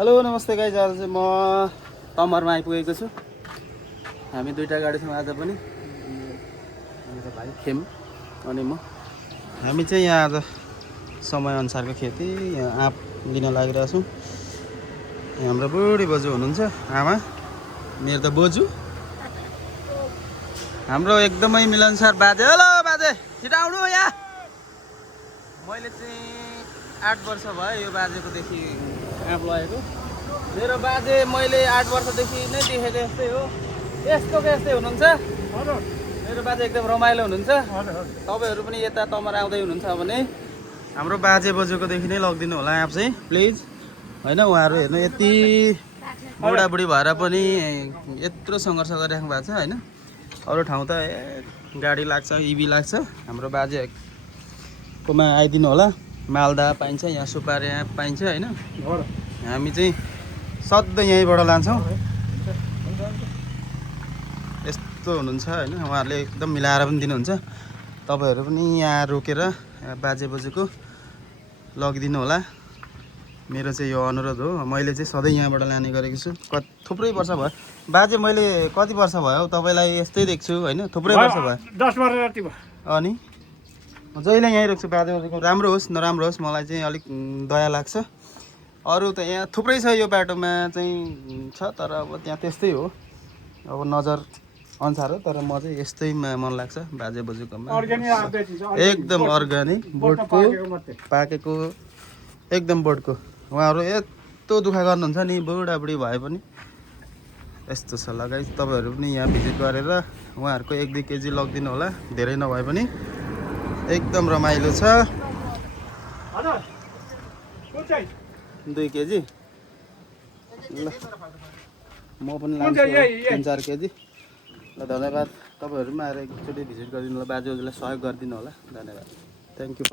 Hello नमस्ते guys, आज चाहिँ म तमरमा आइपुगेको छु। हामी दुईटा गाडी छौँ आज पनि, मेरो भाइ खेम अनि म। हामी चाहिँ यहाँ आज समयअनुसारको खेती यहाँ आँप लिन लागिरहेको छौँ। यहाँ हाम्रो बुढी बोजू हुनुहुन्छ, आमा मेरो त बोजू, हाम्रो एकदमै मिलनसार बाजे। हेलो बाजे, छिटो आउनु यहाँ। मैले चाहिँ 8 वर्ष भयो यो बाजेकोदेखि आँप लगेको। मेरो बाजे मैले 8 वर्षदेखि नै देखेको यस्तै हो, यस्तै हुनुहुन्छ। मेरो बाजे एकदम रमाइलो हुनुहुन्छ। तपाईँहरू पनि यता तमरा आउँदै हुनुहुन्छ भने हाम्रो बाजे बोजूकोदेखि नै लगिदिनु होला आँप चाहिँ प्लिज, होइन? उहाँहरू हेर्नु यति बुढाबुढी भएर पनि यत्रो सङ्घर्ष गरिराख्नु भएको छ, होइन? अरू ठाउँ त गाडी लाग्छ, इभी लाग्छ, हाम्रो बाजेकोमा आइदिनु होला। मालदा पाइन्छ, यहाँ सुपारी आँप पाइन्छ, होइन? हामी चाहिँ सधैँ यहीँबाट लान्छौँ। यस्तो हुनुहुन्छ, होइन? उहाँहरूले एकदम मिलाएर पनि दिनुहुन्छ। तपाईँहरू पनि यहाँ रोकेर बाजे बोजूको लगिदिनु होला। मेरो चाहिँ यो अनुरोध हो। मैले चाहिँ सधैँ यहाँबाट लाने गरेको छु। थुप्रै वर्ष भयो बाजे, मैले कति वर्ष भयो तपाईँलाई यस्तै देख्छु, होइन? थुप्रै वर्ष भयो, 10 वर्ष जति भयो। अनि म जहिले यहीँ रोक्छु। बाजे बोजूको राम्रो होस् नराम्रो होस्, मलाई चाहिँ अलिक दया लाग्छ। अरू त यहाँ थुप्रै छ, यो बाटोमा चाहिँ छ, तर अब त्यहाँ त्यस्तै हो, अब नजर अनुसार हो। तर म चाहिँ यस्तैमा मन लाग्छ बाजे बोजूकोमा। एकदम अर्ग्यानिक बोटको पाकेको, एकदम बोटको। उहाँहरू यस्तो दुःख गर्नुहुन्छ नि, बुढाबुढी भए पनि यस्तो छ। लगाइ तपाईँहरू पनि यहाँ भिजिट गरेर उहाँहरूको 1-2 केजी लगिदिनु होला, धेरै नभए पनि। एकदम रमाइलो छ। 2 केजी ल, म पनि लान्छु 3-4 केजी ल। धन्यवाद। तपाईँहरू पनि आएर एकचोटि भिजिट गरिदिनु होला, बाजे बोजूलाई सहयोग गरिदिनु होला। धन्यवाद, थ्याङ्क यू।